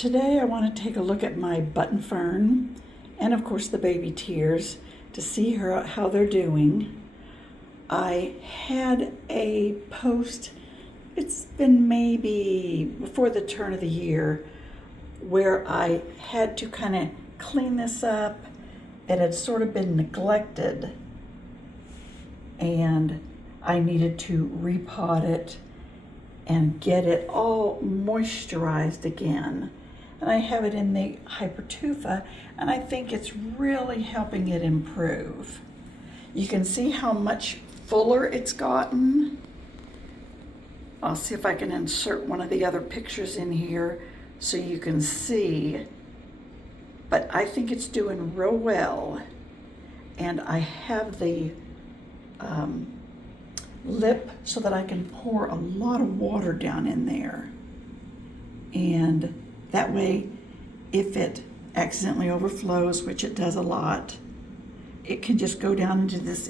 Today I want to take a look at my button fern and of course the baby tears to see how they're doing. I had a post, it's been maybe before the turn of the year, where I had to kind of clean this up. It had sort of been neglected and I needed to repot it and get it all moisturized again. And I have it in the Hypertufa, and I think it's really helping it improve. You can see how much fuller it's gotten. I'll see if I can insert one of the other pictures in here so you can see. But I think it's doing real well. And I have the lip so that I can pour a lot of water down in there. And that way, if it accidentally overflows, which it does a lot, it can just go down into this.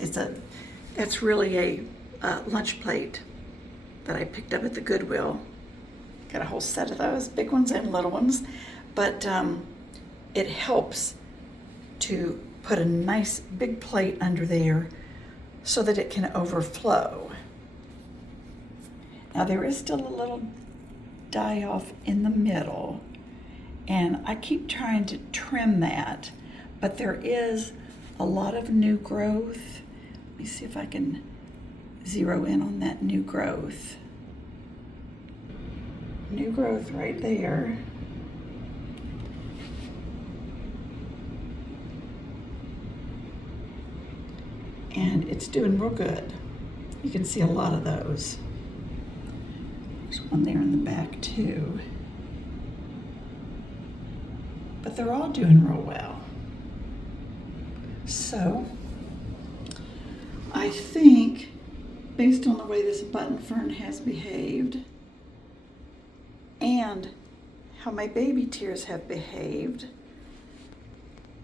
It's really a lunch plate that I picked up at the Goodwill. Got a whole set of those, big ones and little ones. But it helps to put a nice big plate under there so that it can overflow. Now there is still a little die off in the middle, and I keep trying to trim that, but there is a lot of new growth. Let me see if I can zero in on that new growth. New growth right there. And it's doing real good. You can see a lot of those. There's one there in the back too. But they're all doing real well. So, I think, based on the way this button fern has behaved, and how my baby tears have behaved,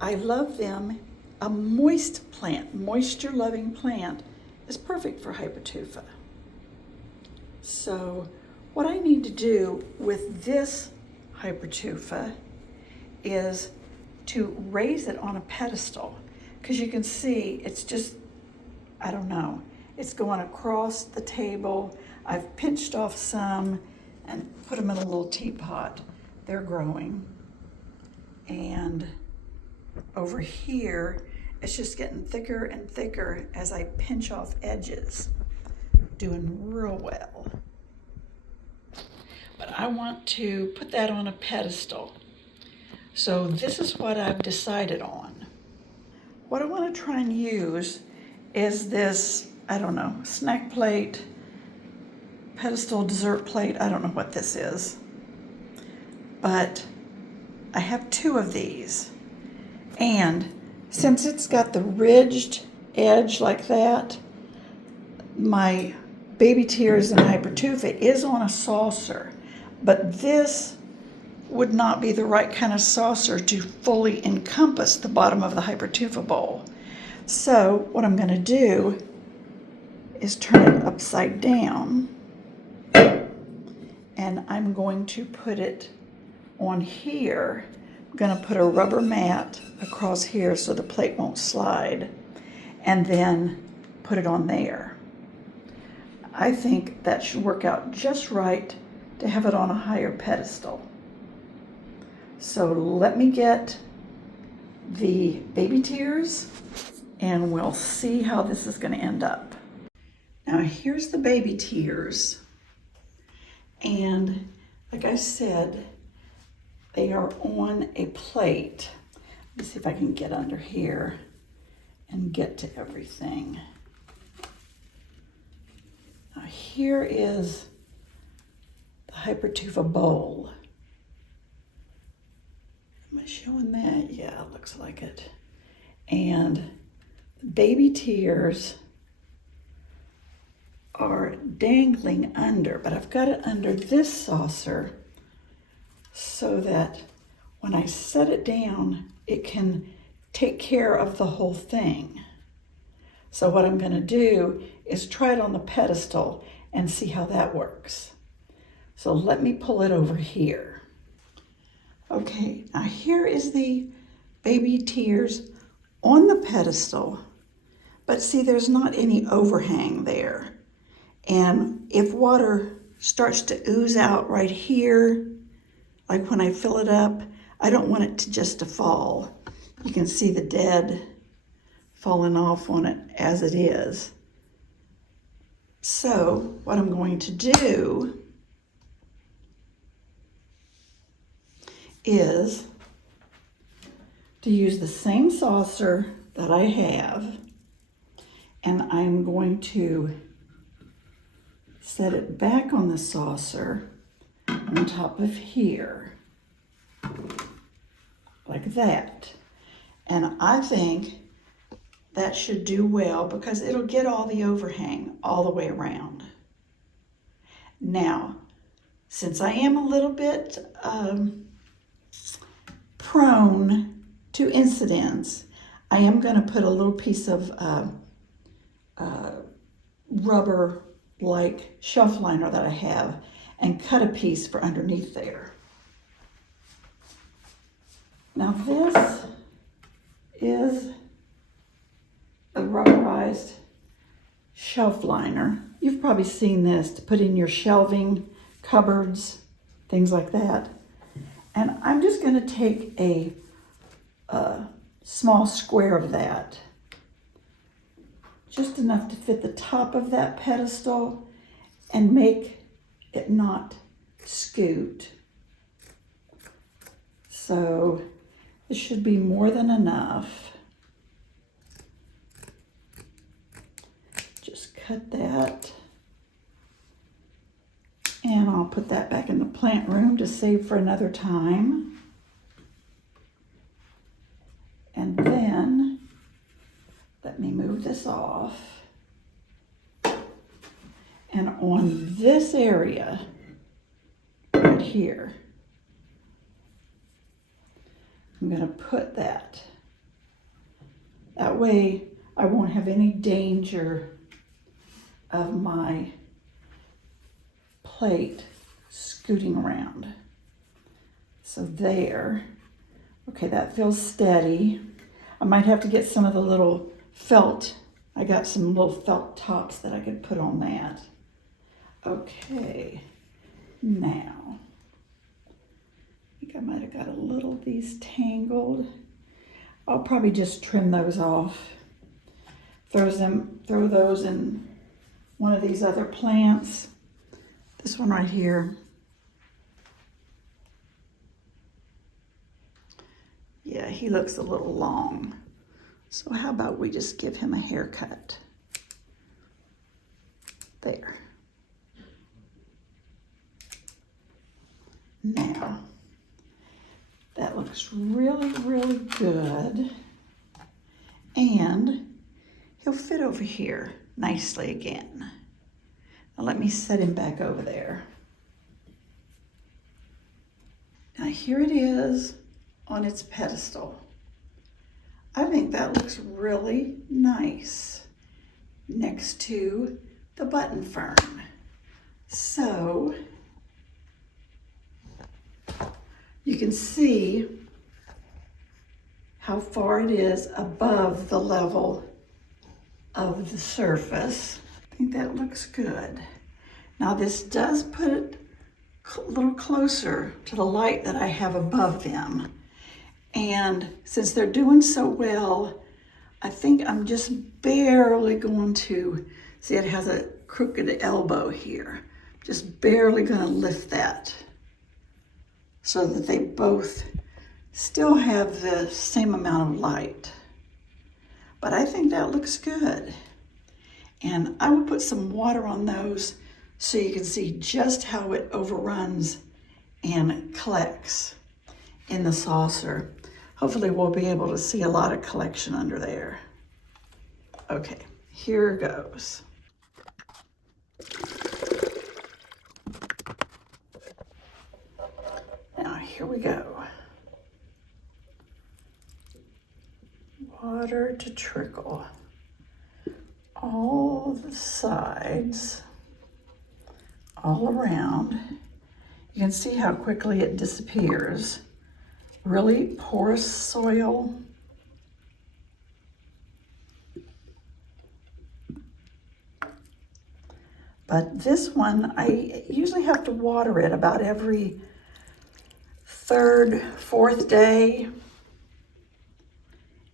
I love them. A moist plant, moisture-loving plant, is perfect for Hypertufa. So what I need to do with this Hypertufa is to raise it on a pedestal, because you can see it's just, I don't know, it's going across the table. I've pinched off some and put them in a little teapot. They're growing. And over here, it's just getting thicker and thicker as I pinch off edges. Doing real well. But I want to put that on a pedestal. So this is what I've decided on. What I want to try and use is this, I don't know, snack plate, pedestal dessert plate. I don't know what this is. But I have two of these. And since it's got the ridged edge like that, my baby tears and Hypertufa is on a saucer, but this would not be the right kind of saucer to fully encompass the bottom of the Hypertufa bowl. So what I'm going to do is turn it upside down, and I'm going to put it on here. I'm going to put a rubber mat across here so the plate won't slide, and then put it on there. I think that should work out just right to have it on a higher pedestal. So let me get the baby tears and we'll see how this is going to end up. Now here's the baby tears, and like I said, they are on a plate. Let me see if I can get under here and get to everything. Now here is the Hypertufa bowl. Am I showing that? Yeah, it looks like it. And the baby tears are dangling under, but I've got it under this saucer so that when I set it down, it can take care of the whole thing. So what I'm going to do is try it on the pedestal and see how that works. So let me pull it over here. Okay, now here is the baby tears on the pedestal, but see, there's not any overhang there. And if water starts to ooze out right here, like when I fill it up, I don't want it to just to fall. You can see the dead falling off on it as it is. So what I'm going to do is to use the same saucer that I have, and I'm going to set it back on the saucer on top of here, like that. And I think that should do well because it'll get all the overhang all the way around. Now, since I am a little bit prone to incidents, I am going to put a little piece of rubber like shelf liner that I have and cut a piece for underneath there. Now this is a rubberized shelf liner. You've probably seen this to put in your shelving, cupboards, things like that. And I'm just going to take a small square of that, just enough to fit the top of that pedestal and make it not scoot. So this should be more than enough. Just cut that. And I'll put that back in the plant room to save for another time. And then, let me move this off. And on this area, right here, I'm going to put that. That way I won't have any danger of my plate scooting around. So there. Okay, that feels steady. I might have to get some of the little felt. I got some little felt tops that I could put on that. Okay, now, I think I might have got a little of these tangled. I'll probably just trim those off. Throw those in one of these other plants. This one right here. Yeah, he looks a little long. So how about we just give him a haircut? There. Now, that looks really, really good. And he'll fit over here nicely again. Now let me set him back over there. Now here it is on its pedestal. I think that looks really nice next to the button fern. So you can see how far it is above the level of the surface. I think that looks good. Now this does put it a little closer to the light that I have above them. And since they're doing so well, I think I'm just barely going to, see it has a crooked elbow here. Just barely gonna lift that so that they both still have the same amount of light. But I think that looks good. And I will put some water on those so you can see just how it overruns and collects in the saucer. Hopefully we'll be able to see a lot of collection under there. Okay, here goes. Now here we go. Water to trickle all the sides, all around. You can see how quickly it disappears. really porous soil. But this one, I usually have to water it about every third, fourth day.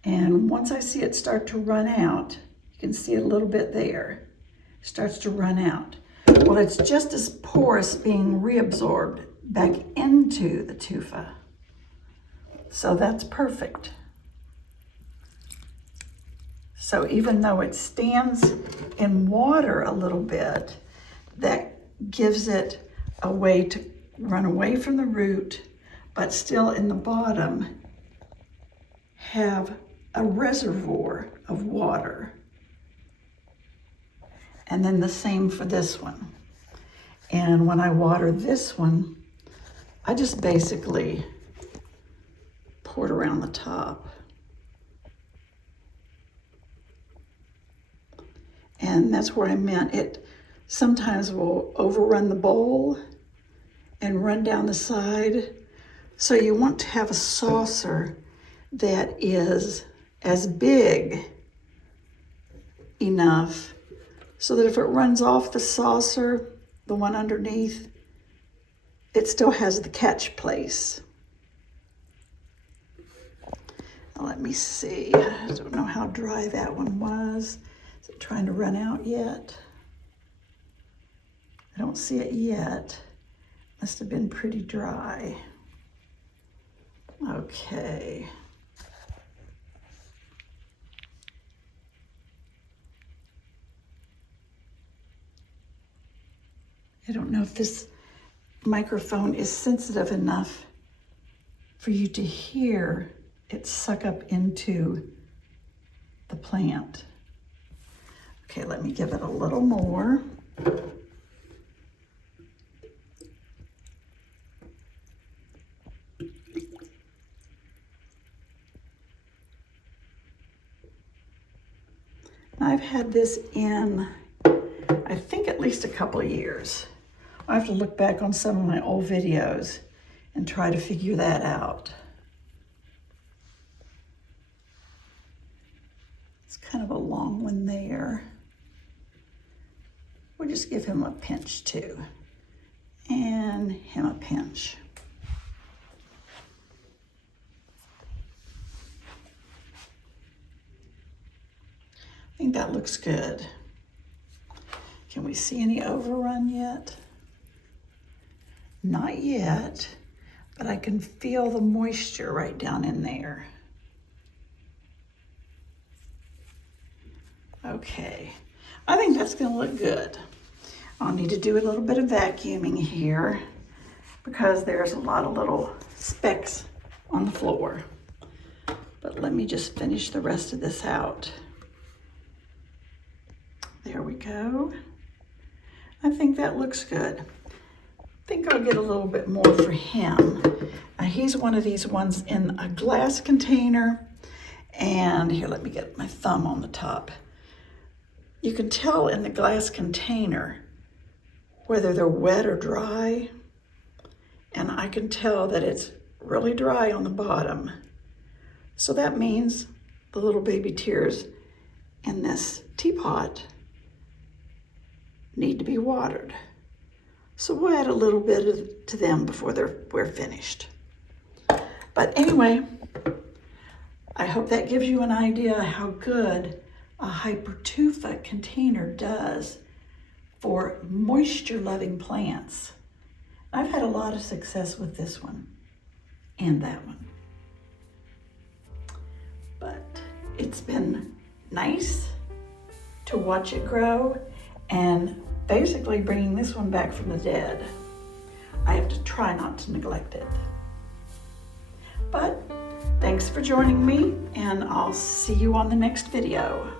And once I see it start to run out, you can see a little bit there, it starts to run out. Well, it's just as porous being reabsorbed back into the tufa. So that's perfect. So even though it stands in water a little bit, that gives it a way to run away from the root, but still in the bottom have a reservoir of water. And then the same for this one. And when I water this one, I just basically pour it around the top. And that's where I meant it sometimes will overrun the bowl and run down the side. So you want to have a saucer that is as big enough so that if it runs off the saucer, the one underneath, it still has the catch place. Now let me see, I don't know how dry that one was. Is it trying to run out yet? I don't see it yet. Must have been pretty dry. Okay. I don't know if this microphone is sensitive enough for you to hear it suck up into the plant. Okay, let me give it a little more. I've had this in, I think, at least a couple of years. I have to look back on some of my old videos and try to figure that out. It's kind of a long one there. We'll just give him a pinch too, and him a pinch. I think that looks good. Can we see any overrun yet? Not yet, but I can feel the moisture right down in there. Okay, I think that's gonna look good. I'll need to do a little bit of vacuuming here because there's a lot of little specks on the floor. But let me just finish the rest of this out. There we go. I think that looks good. I think I'll get a little bit more for him. He's one of these ones in a glass container. And here, let me get my thumb on the top. You can tell in the glass container whether they're wet or dry. And I can tell that it's really dry on the bottom. So that means the little baby tears in this teapot need to be watered. So we'll add a little bit to them before we're finished. But anyway, I hope that gives you an idea how good a Hypertufa container does for moisture-loving plants. I've had a lot of success with this one and that one. But it's been nice to watch it grow and basically bringing this one back from the dead. I have to try not to neglect it. But thanks for joining me, and I'll see you on the next video.